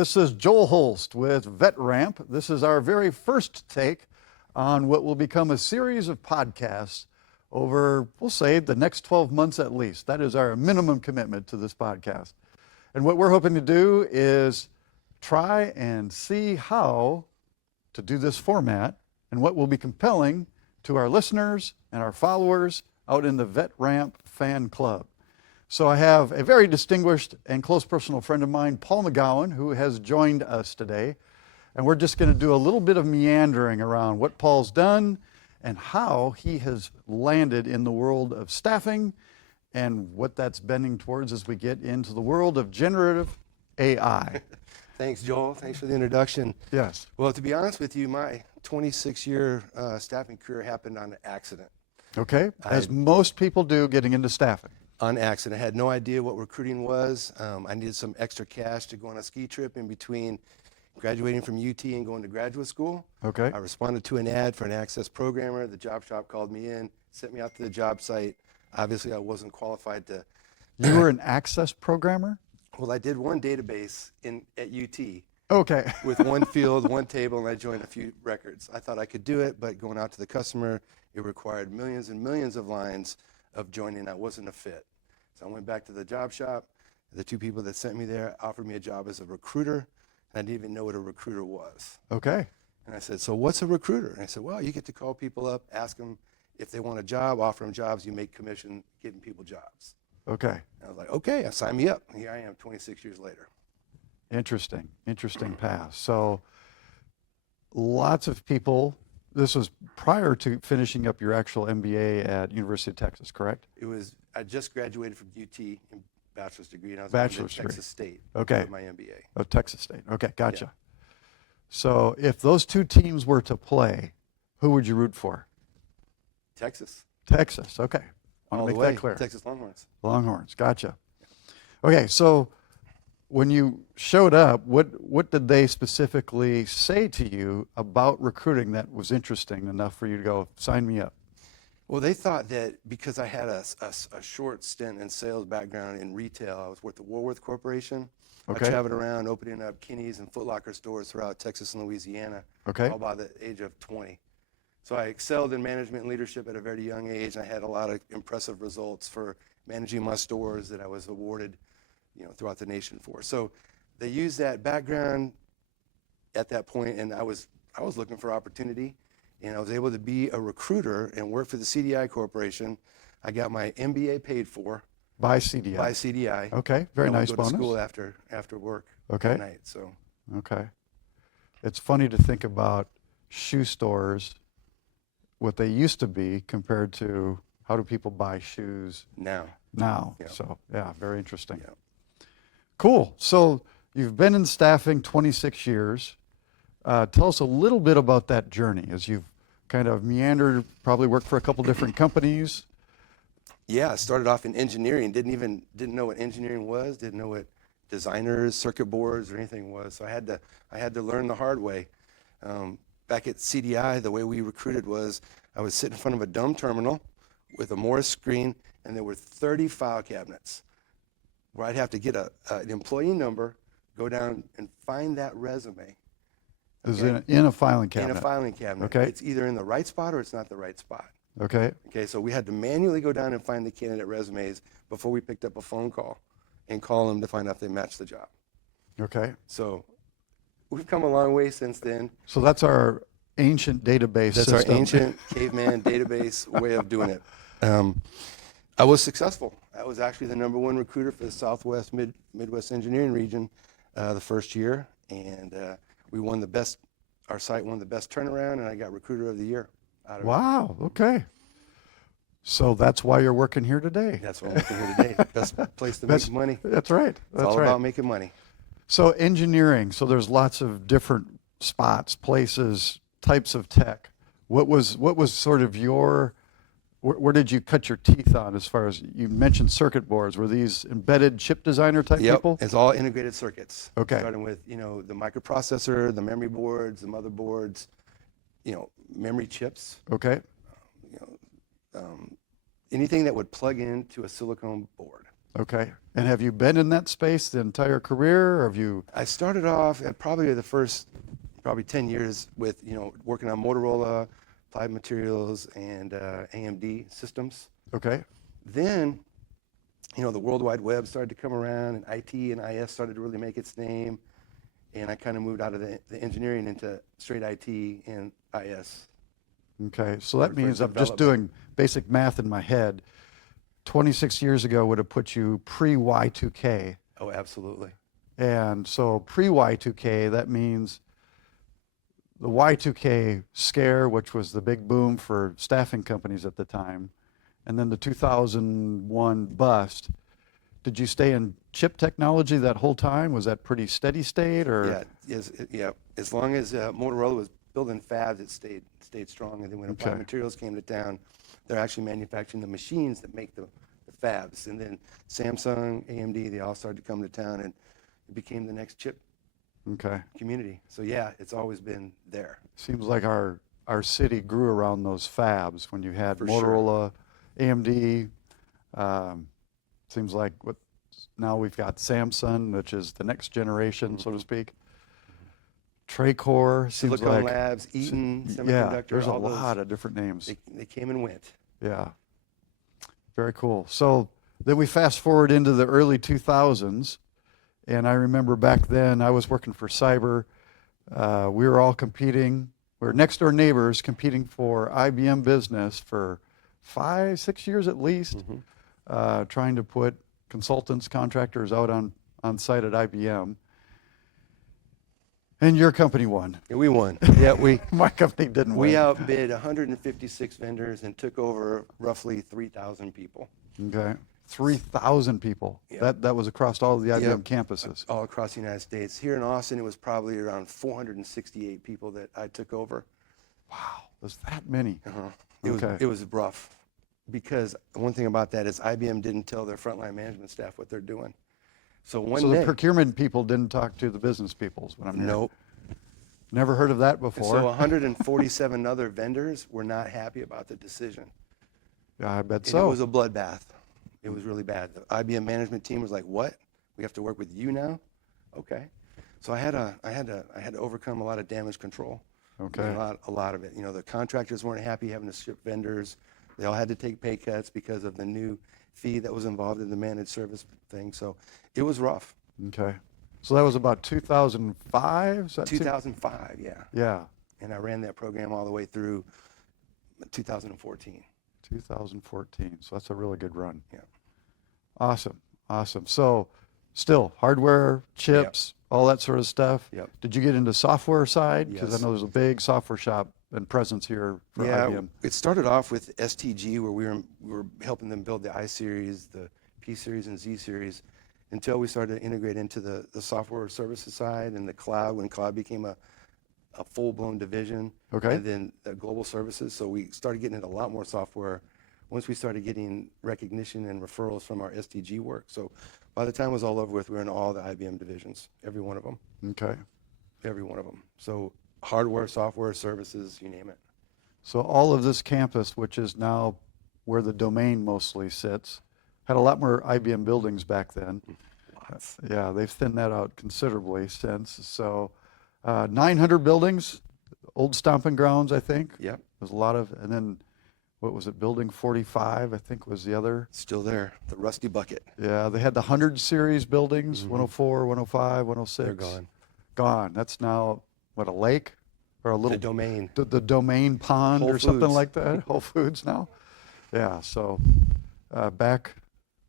This is Joel Holst with VetRamp. This is our very first take on what will become a series of podcasts over, we'll say, the next 12 months at least. That is our minimum commitment to this podcast. And what we're hoping to do is try and see how to do this format and what will be compelling to our listeners and our followers out in the VetRamp fan club. So I have a very distinguished and close personal friend of mine, Paul McGaughan, who has joined us today. And we're just going to do a little bit of meandering around what Paul's done and how he has landed in the world of staffing and what that's bending towards as we get into the world of generative AI. Thanks, Joel. Thanks for the introduction. Yes. Well, to be honest with you, my 26-year staffing career happened on accident. Okay, as most people do getting into staffing. On accident. I had no idea what recruiting was. I needed some extra cash to go on a ski trip in between graduating from UT and going to graduate school. Okay. I responded to an ad for an access programmer. The job shop called me in, sent me out to the job site. Obviously, I wasn't qualified to. You were an access programmer? Well, I did one database at UT. Okay. With one field, one table, and I joined a few records. I thought I could do it, but going out to the customer, it required millions and millions of lines of joining. I wasn't a fit. So I went back to the job shop. The two people that sent me there offered me a job as a recruiter, and I didn't even know what a recruiter was. Okay. And I said, so what's a recruiter? And I said, well, you get to call people up, ask them if they want a job, offer them jobs, you make commission getting people jobs. Okay. And I was like, okay, sign me up. And here I am 26 years later. Interesting path. So lots of people, this was prior to finishing up your actual MBA at University of Texas, correct? I just graduated from UT in bachelor's degree, and I was Bachelor's at Texas State Okay. for my MBA. Oh, Texas State. Okay, gotcha. Yeah. So if those two teams were to play, who would you root for? Texas. Texas, okay. All Make the way. that clear. Texas Longhorns. Longhorns, gotcha. Okay, so when you showed up, what did they specifically say to you about recruiting that was interesting enough for you to go, sign me up? Well, they thought that because I had a short stint in sales background in retail, I was with the Woolworth Corporation. Okay. I traveled around opening up Kinney's and Foot Locker stores throughout Texas and Louisiana, Okay. all by the age of 20. So I excelled in management and leadership at a very young age. I had a lot of impressive results for managing my stores that I was awarded, throughout the nation for. So they used that background at that point, and I was looking for opportunity, and I was able to be a recruiter and work for the CDI Corporation. I got my MBA paid for By CDI. by CDI. Okay, very I would nice go bonus. to school after work Okay. at night. So Okay. It's funny to think about shoe stores, what they used to be compared to how do people buy shoes now. Yeah. So, yeah, very interesting. Yeah. Cool. So you've been in staffing 26 years. Tell us a little bit about that journey as you've kind of meandered, probably worked for a couple different companies. Yeah, I started off in engineering. Didn't know what engineering was. Didn't know what designers, circuit boards, or anything was. So I had to learn the hard way. Back at CDI, the way we recruited was I would sit in front of a dumb terminal with a Morris screen, and there were 30 file cabinets where I'd have to get an employee number, go down and find that resume. Is in a filing In cabinet. a filing cabinet. Okay. It's either in the right spot or it's not the right spot. Okay. Okay, so we had to manually go down and find the candidate resumes before we picked up a phone call and call them to find out if they matched the job. Okay. So we've come a long way since then. So that's our ancient database That's system. our ancient caveman database way of doing it. I was successful. I was actually the #1 recruiter for the Southwest Midwest Engineering region the first year, and we won our site won the best turnaround, and I got Recruiter of the Year out of it. Wow. Okay. So that's why you're working here today. That's why I'm working here today. Best place to make money. That's right. It's That's all right. about making money. So engineering, so there's lots of different spots, places, types of tech. What was sort of where did you cut your teeth on as far as, you mentioned circuit boards. Were these embedded chip designer type people? It's all integrated circuits. Okay. Starting with, the microprocessor, the memory boards, the motherboards, memory chips, Okay. anything that would plug into a silicone board. Okay. And have you been in that space the entire career, or have you? I started off at probably the first 10 years with, working on Motorola, Applied Materials, and AMD systems. Okay. Then, the World Wide Web started to come around, and IT and IS started to really make its name. And I kind of moved out of the engineering into straight IT and IS. Okay. So that For means I'm just doing basic math in my head. 26 years ago would have put you pre-Y2K. Oh, absolutely. And so pre-Y2K, that means the Y2K scare, which was the big boom for staffing companies at the time, and then the 2001 bust. Did you stay in chip technology that whole time? Was that pretty steady state, or? Yeah. As long as Motorola was building fabs, it stayed strong. And then when Applied Materials came to town, they're actually manufacturing the machines that make the fabs. And then Samsung, AMD, they all started to come to town, and it became the next chip community. So yeah, it's always been there. Seems like our city grew around those fabs when you had For Motorola, AMD. Seems like now we've got Samsung, which is the next generation, so to speak. Traycore seems Silicon like Labs, Eaton, Semiconductor. yeah. There's a all those, lot of different names. They came and went. Yeah, very cool. So then we fast forward into the early 2000s, and I remember back then I was working for cyber. We were all competing. We were next door neighbors competing for IBM business for 5-6 years at least, trying to put consultants, contractors out on site at IBM. And your company won. Yeah, we won. Yeah, My company didn't win. we outbid 156 vendors and took over roughly 3,000 people. Okay. 3,000 people. Yep. That was across all of the IBM Yep. campuses. All across the United States. Here in Austin, it was probably around 468 people that I took over. Wow, there's that many. It was rough, because one thing about that is IBM didn't tell their frontline management staff what they're doing. So So the day, procurement people didn't talk to the business people, is what I'm hearing. nope. Never heard of that And before. so 147 other vendors were not happy about the decision. Yeah, I bet And so. it was a bloodbath. It was really bad. The IBM management team was like, "What? We have to work with you now?" Okay. So I had to overcome a lot of damage control. Okay. A lot of it. The contractors weren't happy having to ship vendors. They all had to take pay cuts because of the new fee that was involved in the managed service thing. So it was rough. Okay. So that was about 2005? Is that 2005, yeah. Yeah, And I ran that program all the way through 2014. 2014. So that's a really good run. Yeah. Awesome. So still hardware, chips, all that sort of stuff. Yep. Did you get into software side? Because Yes. I know there's a big software shop and presence here for Yeah, IBM. it started off with STG, where we were helping them build the I series, the P series, and Z series, until we started to integrate into the software services side and the cloud, when cloud became a full-blown division. Okay. And then global services. So we started getting into a lot more software once we started getting recognition and referrals from our STG work. So by the time it was all over with, we were in all the IBM divisions, every one of them. Okay. Every one of them. So hardware, software, services, you name it. So all of this campus, which is now where the domain mostly sits, had a lot more IBM buildings back then. Lots. Yeah, they've thinned that out considerably since. So 900 buildings, old stomping grounds, I think. Yep. There's a lot of, and then what was it, building 45, I think was the other. Still there, the rusty bucket. Yeah, they had the 100 series buildings, 104, 105, 106. They're gone. Gone. That's now, what, a lake? Or a little, The domain. the domain pond Whole or something Foods. like that. Whole Foods now. Yeah, so back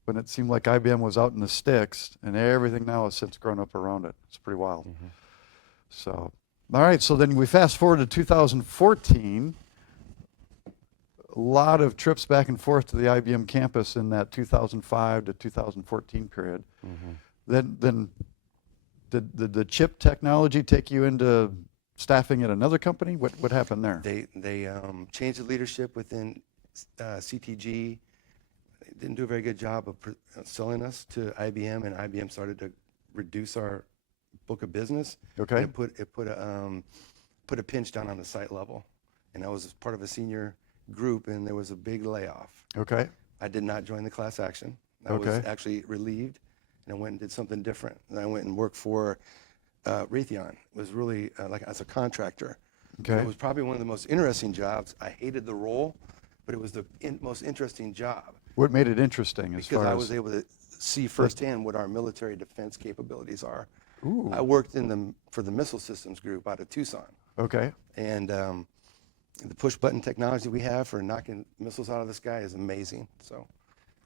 when it seemed like IBM was out in the sticks, and everything now has since grown up around it. It's pretty wild. So, all right, so then we fast forward to 2014. A lot of trips back and forth to the IBM campus in that 2005 to 2014 period. Then did the chip technology take you into staffing at another company? What happened there? They changed the leadership within CTG. They didn't do a very good job of selling us to IBM, and IBM started to reduce our book of business. Okay. And it put a pinch down on the site level, and I was part of a senior group, and there was a big layoff. Okay. I did not join the class action. I was Okay. actually relieved, and I went and did something different. And I went and worked for Raytheon. It was really like as a contractor. Okay. It was probably one of the most interesting jobs. I hated the role, but it was the most interesting job What made it interesting as because far I as? was able to see firsthand what our military defense capabilities are. Ooh. I worked for the missile systems group out of Tucson, Okay. and the push button technology we have for knocking missiles out of the sky is amazing. So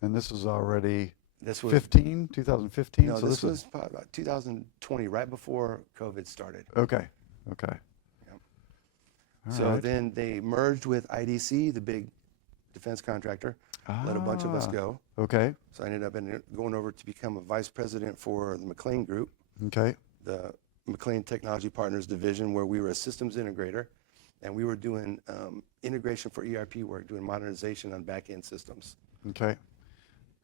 And this was already this was 2015? no, So this was probably about 2020, right before COVID started. Okay. Okay. Yep. All So right. then they merged with IDC, the big defense contractor, let a bunch of us Ah. go. Okay. So I ended up going over to become a vice president for the McLean Group, Okay. the McLean Technology Partners division, where we were a systems integrator, and we were doing integration for ERP work, doing modernization on back-end systems. Okay.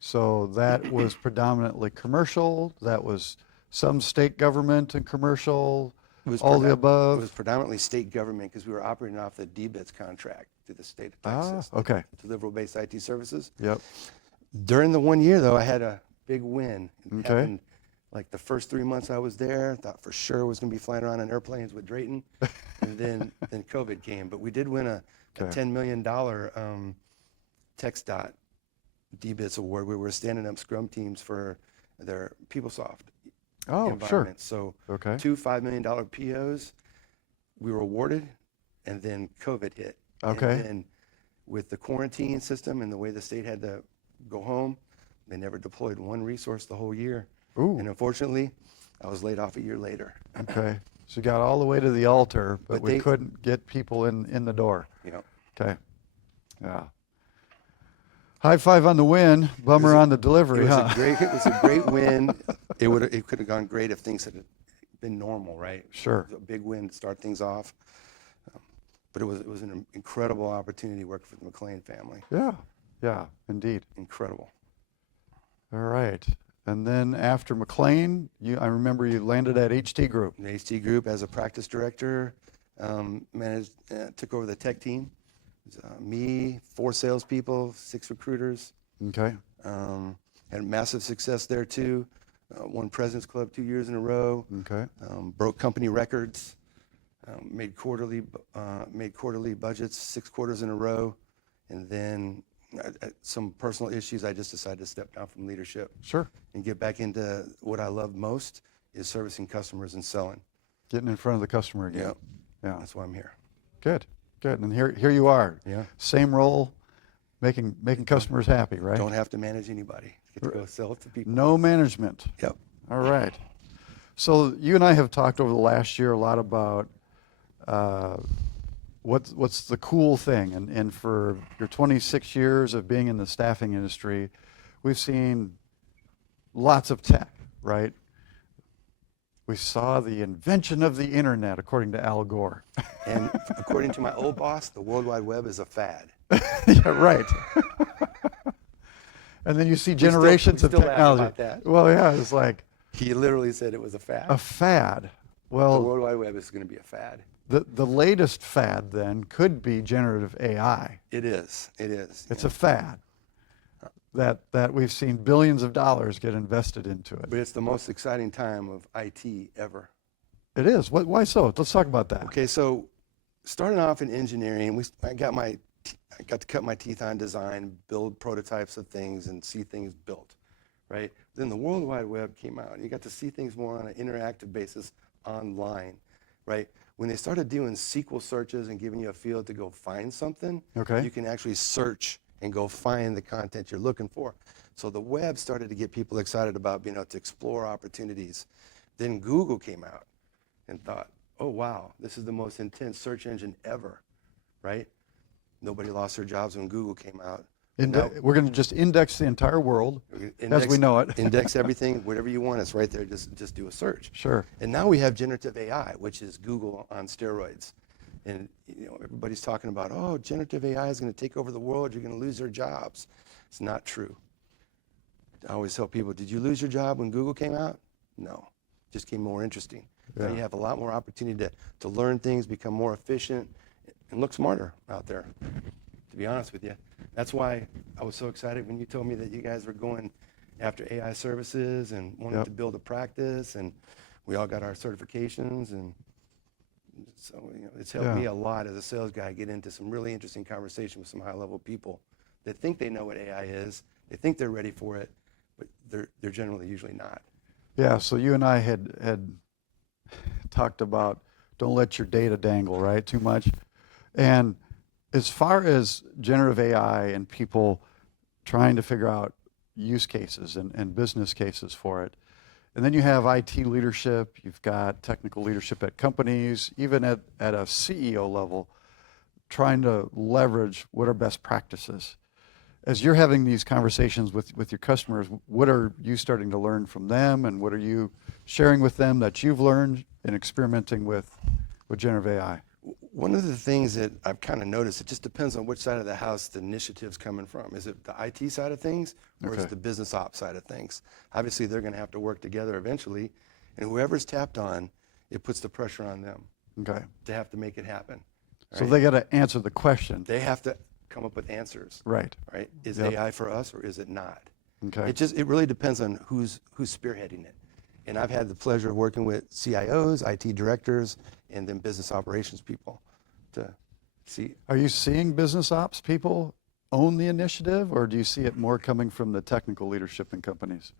So that was predominantly commercial. That was some state government and commercial, all the It above. was predominantly state government because we were operating off the DBITS contract through the state of Ah, Texas. okay. Deliverable-based IT services. Yep. During the 1 year, though, I had a big win. It Okay. happened like the first 3 months I was there. Thought for sure I was going to be flying around on airplanes with Drayton, and then COVID came. But we did win a Okay. $10 million TxDOT DBITS award. We were standing up Scrum teams for their PeopleSoft Oh, sure. environment. So Okay. 2 $5 million POs we were awarded, and then COVID hit. Okay. And then with the quarantine system and the way the state had to go home, they never deployed one resource the whole year. Ooh. And unfortunately, I was laid off a year later. Okay. So you got all the way to the altar, but But we they- couldn't get people in the door. You know, Okay. Yeah. High five on the win, bummer on the delivery, it was huh? it was a great win. It could have gone great if things had been normal, right? Sure. It was a big win to start things off. But it was an incredible opportunity working for the McLean family. Yeah. Yeah, indeed. Incredible. All right. And then after McLean, I remember you landed at HT Group. The HT Group as a practice director, took over the tech team. It was, me, 4 salespeople, 6 recruiters. Okay. Had massive success there too. Won President's Club 2 years in a row. Okay. Broke company records. Made quarterly budgets 6 quarters in a row. And then some personal issues, I just decided to step down from leadership Sure. and get back into what I love most, is servicing customers and selling. Getting in front of the customer again. Yep. Yeah. That's why I'm here. Good. Good. And here you are. Yeah. Same role, making customers happy, right? Don't have to manage anybody. Get to go sell it to people. No management. Yep. All right. So you and I have talked over the last year a lot about what's the cool thing, and for your 26 years of being in the staffing industry, we've seen lots of tech, right? We saw the invention of the internet, according to Al Gore. And according to my old boss, the World Wide Web is a fad. Yeah, right. And then you see generations we of still laugh technology. about that. Well, yeah, it's like He literally said it was a fad. a fad. The Well, World Wide Web is going to be a fad. the latest fad then could be generative AI. It is. It is. It's a fad that we've seen billions of dollars get invested into it. But it's the most exciting time of IT ever. It is. Why so? Let's talk about that. Okay, so starting off in engineering, I got to cut my teeth on design, build prototypes of things, and see things built, right? Then the World Wide Web came out. You got to see things more on an interactive basis online, right? When they started doing SQL searches and giving you a field to go find something, Okay. you can actually search and go find the content you're looking for. So the web started to get people excited about being able to explore opportunities. Then Google came out and thought, oh, wow, this is the most intense search engine ever, right? Nobody lost their jobs when Google came out. Now, We're going to just index the entire world as we know it. Index everything, whatever you want, it's right there. Just do a search. Sure. And now we have generative AI, which is Google on steroids. And everybody's talking about, oh, generative AI is going to take over the world. You're going to lose your jobs. It's not true. I always tell people, did you lose your job when Google came out? No. It just became more interesting. Yeah. Now you have a lot more opportunity to learn things, become more efficient, and look smarter out there, to be honest with you. That's why I was so excited when you told me that you guys were going after AI services and wanted to build a practice, and we all got our certifications, and so it's helped me a lot as a sales guy get into some really interesting conversation with some high-level people that think they know what AI is, they think they're ready for it, but they're generally usually not. Yeah, so you and I had talked about don't let your data dangle, right, too much. And as far as generative AI and people trying to figure out use cases and business cases for it, and then you have IT leadership, you've got technical leadership at companies, even at a CEO level, trying to leverage what are best practices. As you're having these conversations with your customers, what are you starting to learn from them, and what are you sharing with them that you've learned in experimenting with generative AI? One of the things that I've kind of noticed, it just depends on which side of the house the initiative's coming from. Is it the IT side of things, or is it the business ops side of things? Obviously, they're going to have to work together eventually, and whoever's tapped on, it puts the pressure on them to have to make it happen. Right? So they got to answer the question. They have to come up with answers. Right. Is AI for us, or is it not? Okay. It really depends on who's spearheading it. And I've had the pleasure of working with CIOs, IT directors, and then business operations people to see. Are you seeing business ops people own the initiative, or do you see it more coming from the technical leadership in companies?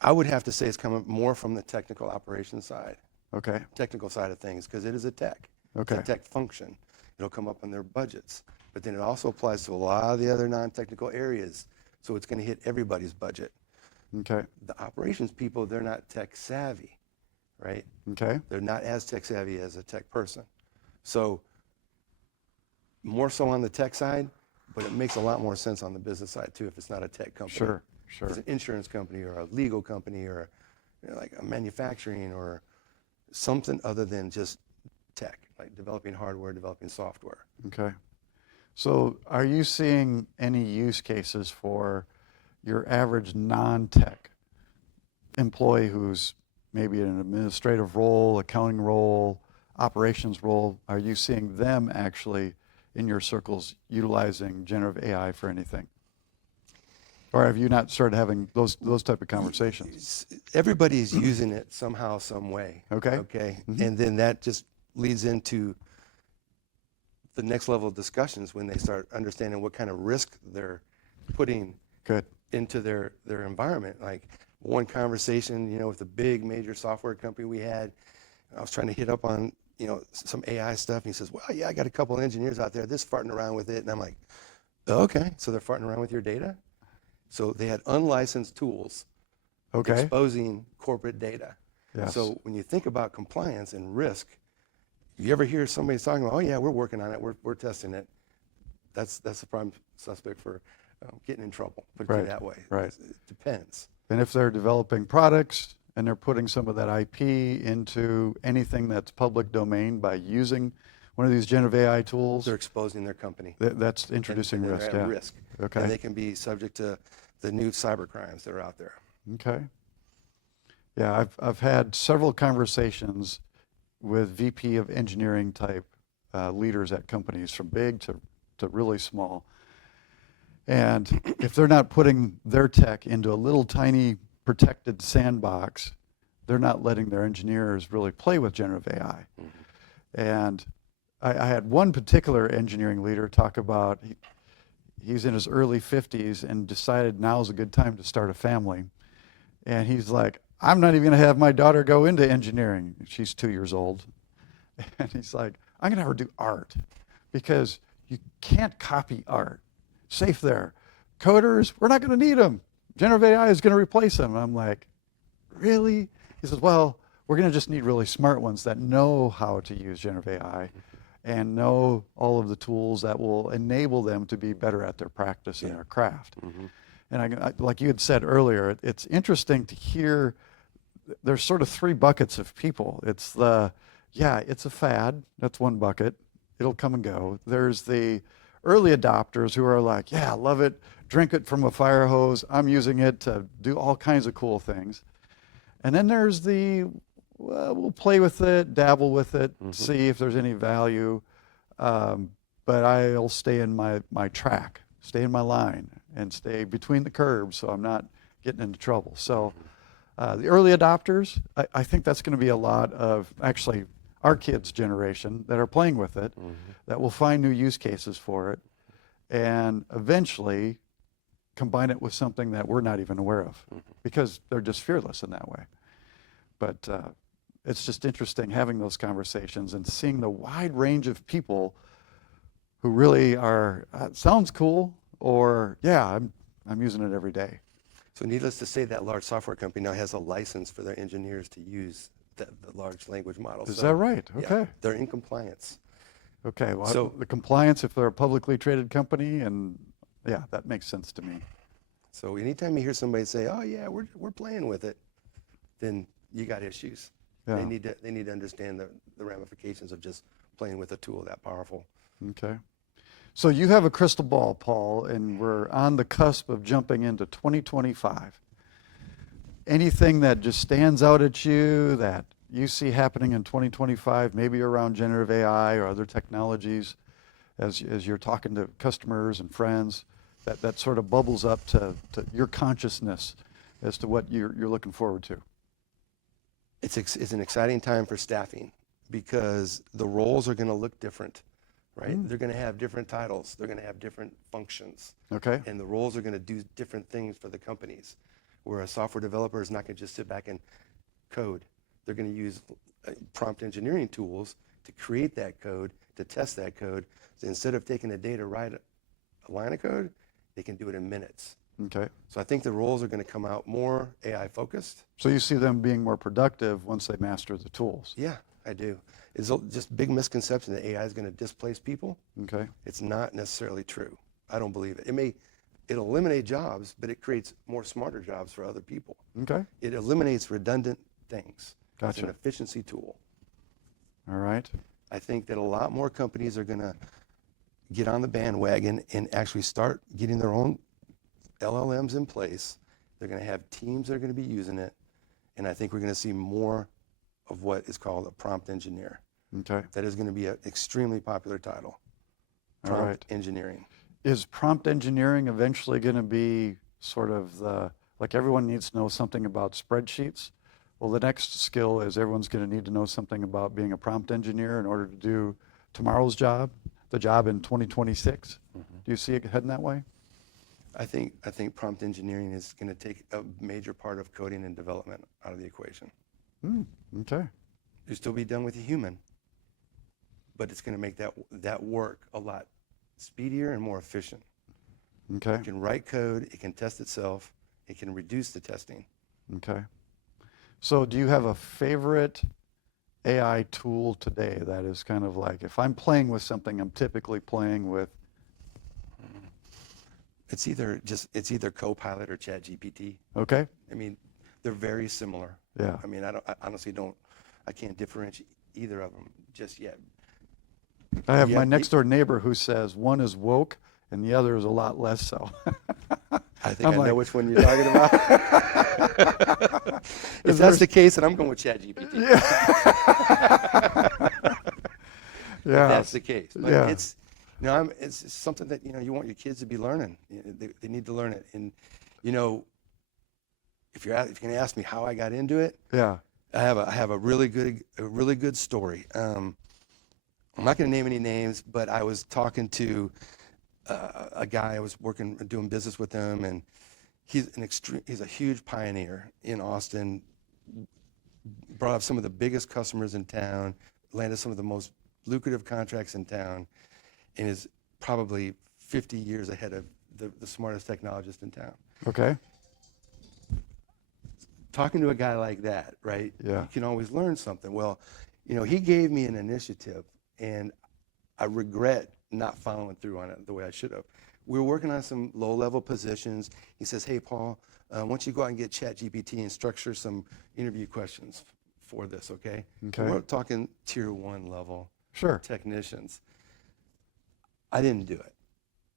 I would have to say it's coming more from the technical operations side. Okay. Technical side of things, because it is a tech. Okay. It's a tech function. It'll come up on their budgets. But then it also applies to a lot of the other non-technical areas. So it's going to hit everybody's budget. Okay. The operations people, they're not tech savvy, right? Okay. They're not as tech savvy as a tech person. So more so on the tech side, but it makes a lot more sense on the business side too if it's not a tech company. Sure. If it's an insurance company or a legal company or like a manufacturing or something other than just tech, like developing hardware, developing software. Okay. So are you seeing any use cases for your average non-tech employee who's maybe in an administrative role, accounting role, operations role? Are you seeing them actually in your circles utilizing generative AI for anything? Or have you not started having those type of conversations? Everybody's using it somehow, some way. Okay. Okay. And then that just leads into the next level of discussions when they start understanding what kind of risk they're putting into their environment. Like one conversation, with a big major software company we had, I was trying to hit up on, some AI stuff. And he says, well, yeah, I got a couple of engineers out there, they're farting around with it. And I'm like, okay, so they're farting around with your data? So they had unlicensed tools exposing corporate data. Yes. So when you think about compliance and risk, you ever hear somebody talking about, oh yeah, we're working on it, we're testing it, that's the prime suspect for getting in trouble, put it that way. Right. It depends. And if they're developing products and they're putting some of that IP into anything that's public domain by using one of these generative AI tools, they're exposing their company. That's introducing and risk. they're at risk. Okay. And they can be subject to the new cyber crimes that are out there. Okay. Yeah, I've had several conversations with VP of engineering type leaders at companies, from big to really small. And if they're not putting their tech into a little tiny protected sandbox, they're not letting their engineers really play with generative AI. And I had one particular engineering leader talk about, he's in his early 50s and decided now's a good time to start a family. And he's like, I'm not even going to have my daughter go into engineering. She's 2 years old. And he's like, I'm going to have her do art, because you can't copy art. Safe there. Coders, we're not going to need them. Generative AI is going to replace them. And I'm like, really? He says, well, we're going to just need really smart ones that know how to use generative AI and know all of the tools that will enable them to be better at their practice and their craft. And I, like you had said earlier, it's interesting to hear there's sort of three buckets of people. It's it's a fad. That's one bucket. It'll come and go. There's the early adopters who are like, yeah, I love it. Drink it from a fire hose. I'm using it to do all kinds of cool things. And then there's we'll play with it, dabble with it, see if there's any value. But I'll stay in my track, stay in my line. and stay between the curbs so I'm not getting into trouble. So the early adopters, I think that's going to be a lot of actually our kids' generation that are playing with it, that will find new use cases for it, and eventually combine it with something that we're not even aware of, because they're just fearless in that way. But it's just interesting having those conversations and seeing the wide range of people who really are, sounds cool, or yeah, I'm using it every day. So needless to say, that large software company now has a license for their engineers to use the large language models. Is that right? Okay. Yeah, they're in compliance. Okay, well, So- the compliance, if they're a publicly traded company, and yeah, that makes sense to me. So anytime you hear somebody say, "Oh yeah, we're playing with it," then you got issues. Yeah. They need to understand the ramifications of just playing with a tool that powerful. Okay. So you have a crystal ball, Paul, and we're on the cusp of jumping into 2025. Anything that just stands out at you that you see happening in 2025, maybe around generative AI or other technologies, as you're talking to customers and friends, that sort of bubbles up to your consciousness as to what you're looking forward to? It's an exciting time for staffing because the roles are going to look different, right? They're going to have different titles. They're going to have different functions. Okay. And the roles are going to do different things for the companies, where a software developer is not going to just sit back and code. They're going to use prompt engineering tools to create that code, to test that code. So instead of taking a day to write a line of code, they can do it in minutes. Okay. So I think the roles are going to come out more AI focused. So you see them being more productive once they master the tools? Yeah, I do. It's just big misconception that AI is going to displace people. Okay. It's not necessarily true. I don't believe it. It'll eliminate jobs, but it creates more smarter jobs for other people. Okay. It eliminates redundant things. It's Gotcha. an efficiency tool. All right. I think that a lot more companies are going to get on the bandwagon and actually start getting their own LLMs in place. They're going to have teams that are going to be using it. And I think we're going to see more of what is called a prompt engineer. Okay. That is going to be an extremely popular title. All Prompt right. engineering. Is prompt engineering eventually going to be sort of like everyone needs to know something about spreadsheets? Well, the next skill is everyone's going to need to know something about being a prompt engineer in order to do tomorrow's job, the job in 2026. Do you see it heading that way? I think prompt engineering is going to take a major part of coding and development out of the equation. Okay. You'll still be done with a human, but it's going to make that work a lot speedier and more efficient. Okay. It can write code, it can test itself, it can reduce the testing. Okay. So do you have a favorite AI tool today that is kind of like, if I'm playing with something, I'm typically playing with? It's either Copilot or ChatGPT. Okay. I mean, they're very similar. Yeah. I mean, I honestly can't differentiate either of them just yet. I have Yeah, my next door neighbor who says one is woke and the other is a lot less so. I think I'm I know like- which one you're talking about. If that's the case, then I'm going with ChatGPT. If Yeah. that's the case. But Yeah. it's something that, you want your kids to be learning. They need to learn it. And, if you're going to ask me how I got into it, Yeah. I have a really good story. I'm not going to name any names, but I was talking to a guy. I was doing business with him, and he's a huge pioneer in Austin. Brought up some of the biggest customers in town, landed some of the most lucrative contracts in town, and is probably 50 years ahead of the smartest technologist in town. Okay. Talking to a guy like that, right? Yeah. You can always learn something. Well, he gave me an initiative, and I regret not following through on it the way I should have. We were working on some low-level positions. He says, "Hey, Paul, why don't you go out and get ChatGPT and structure some interview questions for this, okay?" Okay. We're talking tier 1 level Sure. technicians. I didn't do it.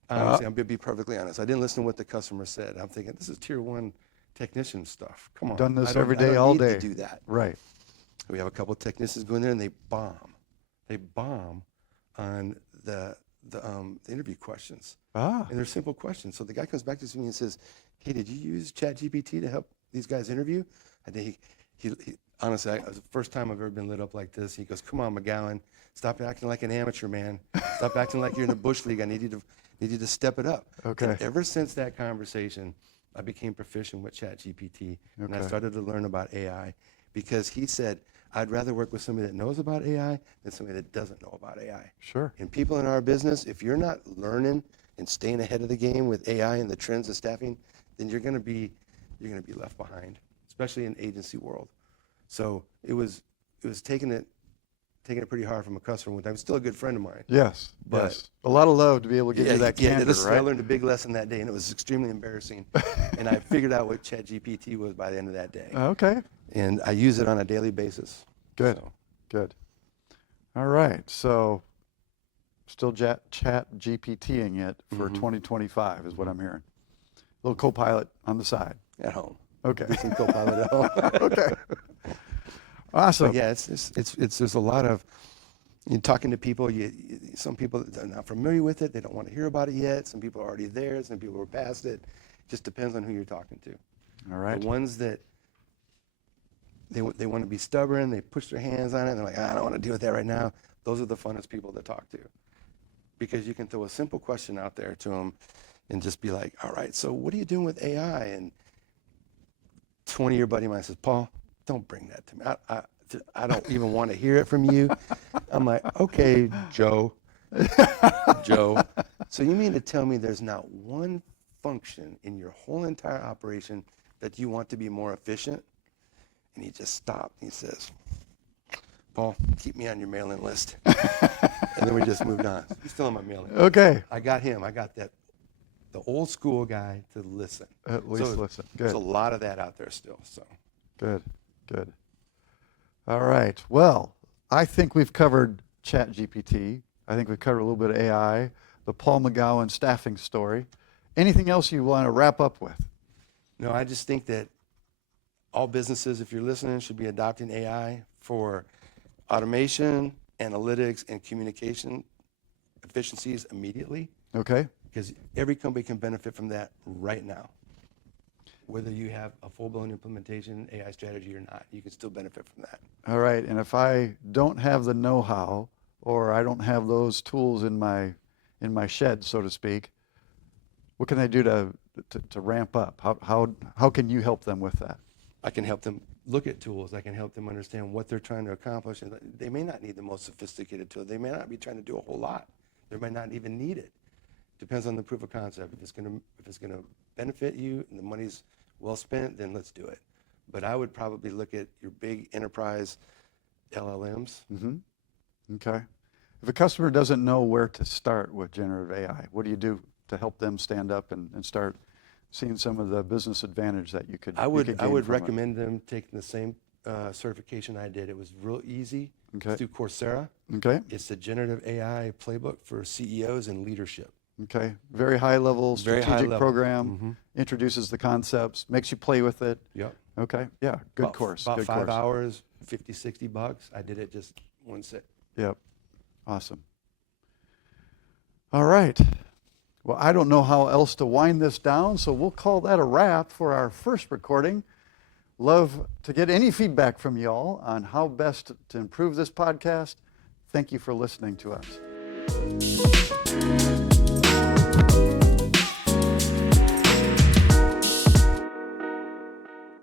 Honestly, I'm going to be perfectly honest. I didn't listen to what the customer said. I'm thinking, this is tier 1 technician stuff. Come on. Done this I don't- every I day, don't all need day. to do that. Right. We have a couple of technicians go in there and they bomb. They bomb on the the interview questions. Ah, And they're simple questions. So the guy comes back to me and says, "Hey, did you use ChatGPT to help these guys interview?" And then he honestly, it was the first time I've ever been lit up like this. He goes, "Come on, McGowan, stop acting like an amateur, man. Stop acting like you're in the bush league. I need you to step it up." Okay. And ever since that conversation, I became proficient with ChatGPT, and I Okay. started to learn about AI because he said, "I'd rather work with somebody that knows about AI than somebody that doesn't know about AI." sure. And people in our business, if you're not learning and staying ahead of the game with AI and the trends of staffing, then you're going to be left behind, especially in agency world. So it was taking it pretty hard from a customer. I'm still a good friend of mine. Yes, But- yes. A lot of love to be able to give you that candor, listen, I right? learned a big lesson that day, and it was extremely embarrassing. And I figured out what ChatGPT was by the end of that day. Okay, And I use it on a daily basis. good, So, good. All right, so still chat GPTing it for 2025 is what I'm hearing. Little co-pilot on the side. at home. Okay, Do some Copilot at home. okay. Awesome. But yeah, it's there's a lot of talking to people. Some people are not familiar with it. They don't want to hear about it yet. Some people are already there. Some people are past it. Just depends on who you're talking to. All right. The ones that they want to be stubborn, they push their hands on it. And they're like, I don't want to deal with that right now. Those are the funnest people to talk to, because you can throw a simple question out there to them, and just be like, all right, so what are you doing with AI? And 20-year buddy of mine says, Paul, don't bring that to me. I don't even want to hear it from you. I'm like, okay, Joe. So you mean to tell me there's not one function in your whole entire operation that you want to be more efficient? And he just stopped. He says, Paul, keep me on your mailing list. And then we just moved on. He's still on my mailing list. Okay, I got him. I got the old school guy to listen. at least So listen. There's Good, a lot of that out there still. So good, good. All right, well, I think we've covered Chat GPT. I think we've covered a little bit of AI, the Paul McGaughan staffing story. Anything else you want to wrap up with? no, I just think that all businesses, if you're listening, should be adopting AI for automation, analytics, and communication efficiencies immediately, Okay, because every company can benefit from that right now. Whether you have a full-blown implementation AI strategy or not, you can still benefit from that. all right. And if I don't have the know-how, or I don't have those tools in my shed, so to speak, what can I do to ramp up? How can you help them with that? I can help them look at tools. I can help them understand what they're trying to accomplish. And they may not need the most sophisticated tool. They may not be trying to do a whole lot. They might not even need it. Depends on the proof of concept. If it's gonna benefit you and the money's well spent, then let's do it. But I would probably look at your big enterprise LLMs. Okay. If a customer doesn't know where to start with generative AI, what do you do to help them stand up and start seeing some of the business advantage that you could I would gain from it? recommend them taking the same certification I did. It was real easy. Okay. It's through Coursera. Okay. It's the generative AI playbook for CEOs and leadership. Okay. Very high level Very high strategic level. program, introduces the concepts, makes you play with it. Yep. Okay. Yeah. Good course. About Good 5 course. hours, $50-$60. I did it just one sit. Yep. Awesome. All right. Well, I don't know how else to wind this down, so we'll call that a wrap for our first recording. Love to get any feedback from y'all on how best to improve this podcast. Thank you for listening to us.